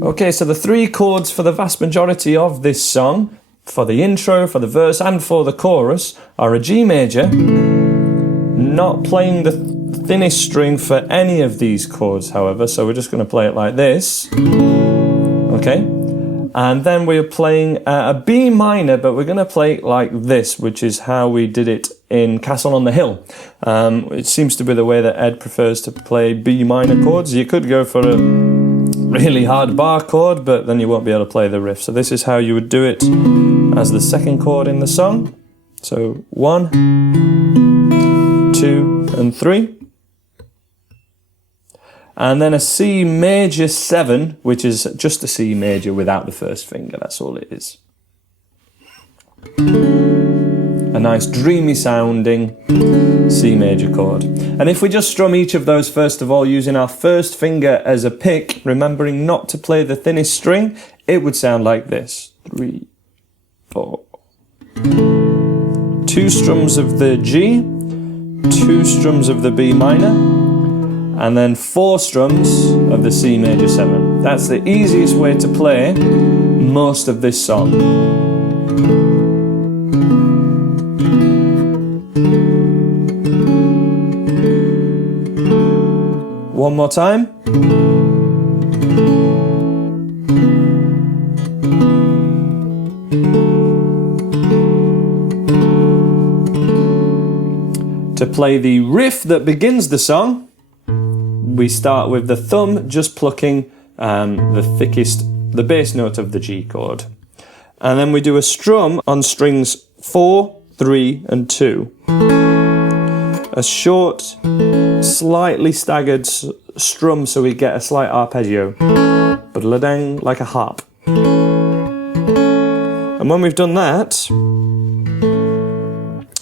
Okay, so the three chords for the vast majority of this song, for the intro, for the verse, and for the chorus, are a G major, not playing the thinnest string for any of these chords, however, so we're just going to play it like this. Okay, and then we're playing a B minor, but we're going to play it like this, which is how we did it in Castle on the Hill. It seems to be the way that Ed prefers to play B minor chords. You could go for a really hard bar chord, but then you won't be able to play the riff. So this is how you would do it as the second chord in the song. So 1, 2, and 3. And then a C major 7, which is just a C major without the first finger. That's all it is. A nice dreamy sounding C major chord. And if we just strum each of those first of all using our first finger as a pick, remembering not to play the thinnest string, it would sound like this. 3, 4. 2 strums of the G, 2 strums of the B minor, and then 4 strums of the C major 7. That's the easiest way to play most of this song. One more time. To play the riff that begins the song, we start with the thumb just plucking the bass note of the G chord. And then we do a strum on strings 4, 3, and 2. A short, slightly staggered strum so we get a slight arpeggio. Ba-da-dang, like a harp. And when we've done that,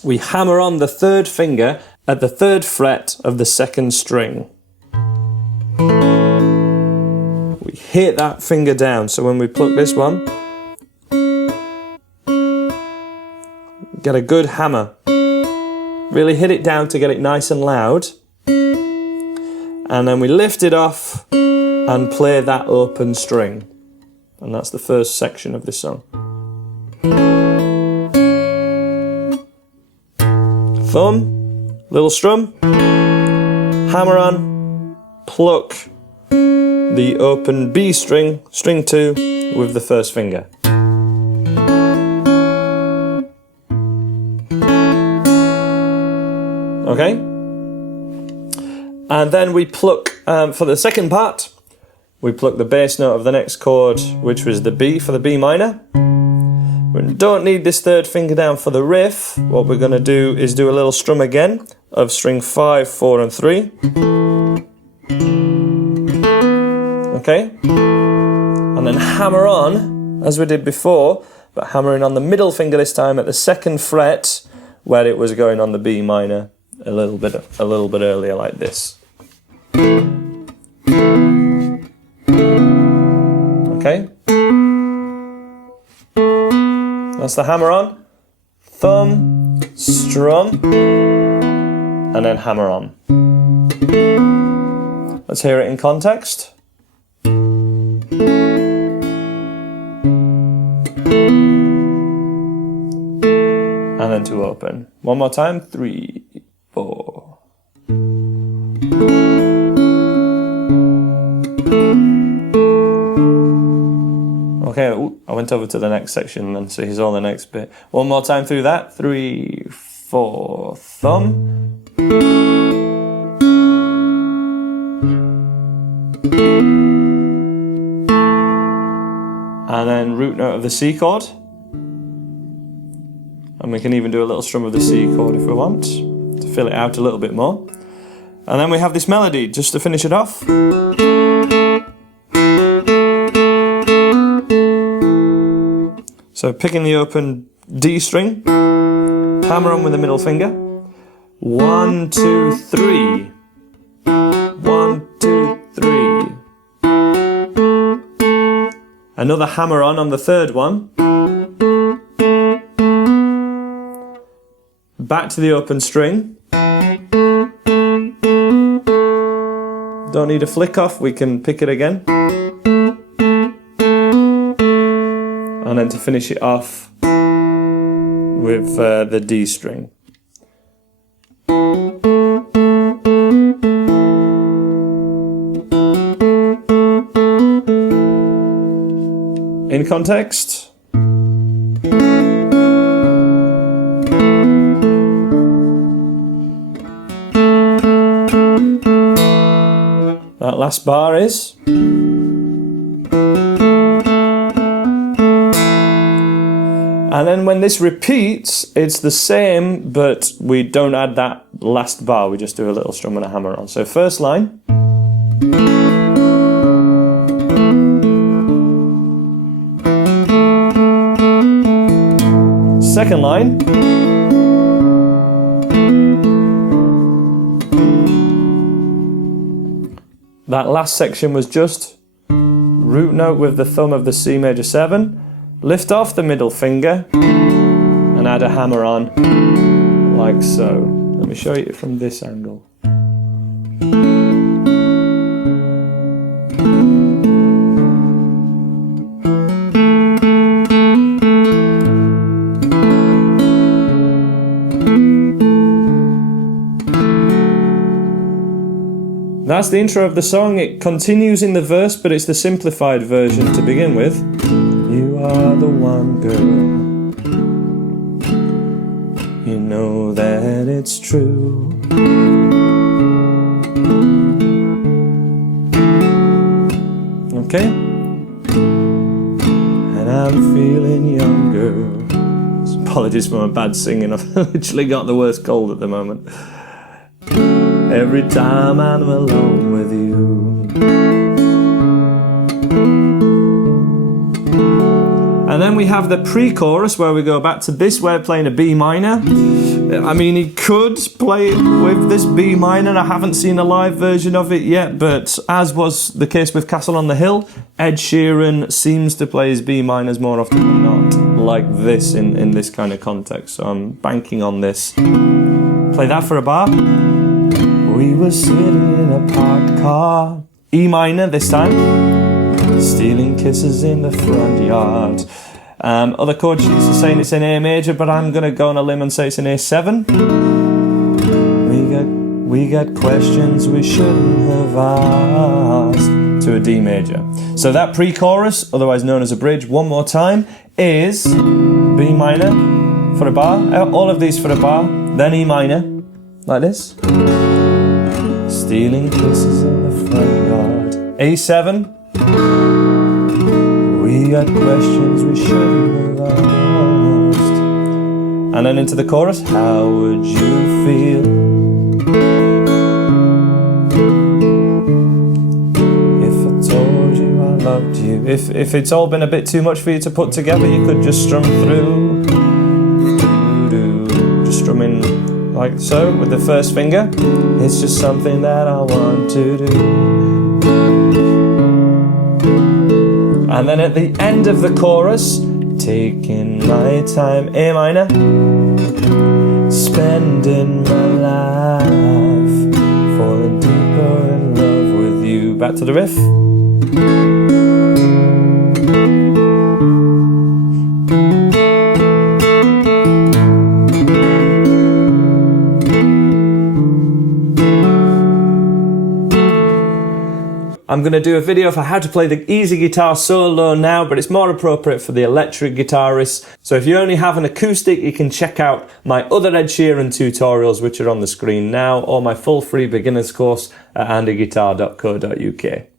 we hammer on the third finger at the 3rd fret of the 2nd string. We hit that finger down, so when we pluck this one, get a good hammer. Really hit it down to get it nice and loud. And then we lift it off and play that open string. And that's the first section of this song. Thumb, little strum, hammer on, pluck the open B string, string 2, with the first finger. Okay? And then we pluck, for the second part, we pluck the bass note of the next chord, which was the B for the B minor. We don't need this 3rd finger down for the riff. What we're going to do is do a little strum again of string 5, 4, and 3. Okay? And then hammer on, as we did before, but hammering on the middle finger this time at the 2nd fret, where it was going on the B minor a little bit earlier, like this. Okay? That's the hammer on, thumb, strum, and then hammer on. Let's hear it in context. And then to open. One more time, 3, 4. Okay, I went over to the next section then, so here's all the next bit. One more time through that. 3, 4, thumb. And then root note of the C chord. And we can even do a little strum of the C chord if we want, to fill it out a little bit more. And then we have this melody, just to finish it off. So picking the open D string, hammer on with the middle finger. 1, 2, 3. 1, 2, 3. Another hammer on the 3rd one. Back to the open string. Don't need a flick off, we can pick it again. and then to finish it off with the D string. In context. That last bar is. And then when this repeats, it's the same, but we don't add that last bar, we just do a little strum and a hammer on. So first line. Second line. That last section was just root note with the thumb of the C major 7, lift off the middle finger and add a hammer on like so. Let me show you it from this angle. That's the intro of the song. It continues in the verse, but it's the simplified version to begin with. You are the one girl, you know that it's true. Okay? And I'm feeling younger. Apologies for my bad singing, I've literally got the worst cold at the moment. Every time I'm alone with you. And then we have the pre-chorus where we go back to this way of playing a B minor. I mean, he could play it with this B minor. I haven't seen a live version of it yet, but as was the case with Castle on the Hill, Ed Sheeran seems to play his B minors more often than not, like this in this kind of context. So I'm banking on this. Play that for a bar. We were sitting in a parked car. E minor this time. Stealing kisses in the front yard. Other chord sheets are saying it's in A major, but I'm going to go on a limb and say it's in A7. We got questions we shouldn't have asked. To a D major. So that pre-chorus, otherwise known as a bridge, one more time, is B minor for a bar. All of these for a bar. Then E minor, like this. Stealing kisses in the front yard. A7. We got questions we shouldn't have asked. And then into the chorus. How would you feel if I told you I loved you? If it's all been a bit too much for you to put together, you could just strum through. Just strumming like so with the first finger. It's just something that I want to do. And then at the end of the chorus, taking my time, A minor, spending my life, falling deeper in love with you. Back to the riff. I'm going to do a video for how to play the easy guitar solo now, but it's more appropriate for the electric guitarist. So if you only have an acoustic, you can check out my other Ed Sheeran tutorials, which are on the screen now, or my full free beginners course at andyguitar.co.uk.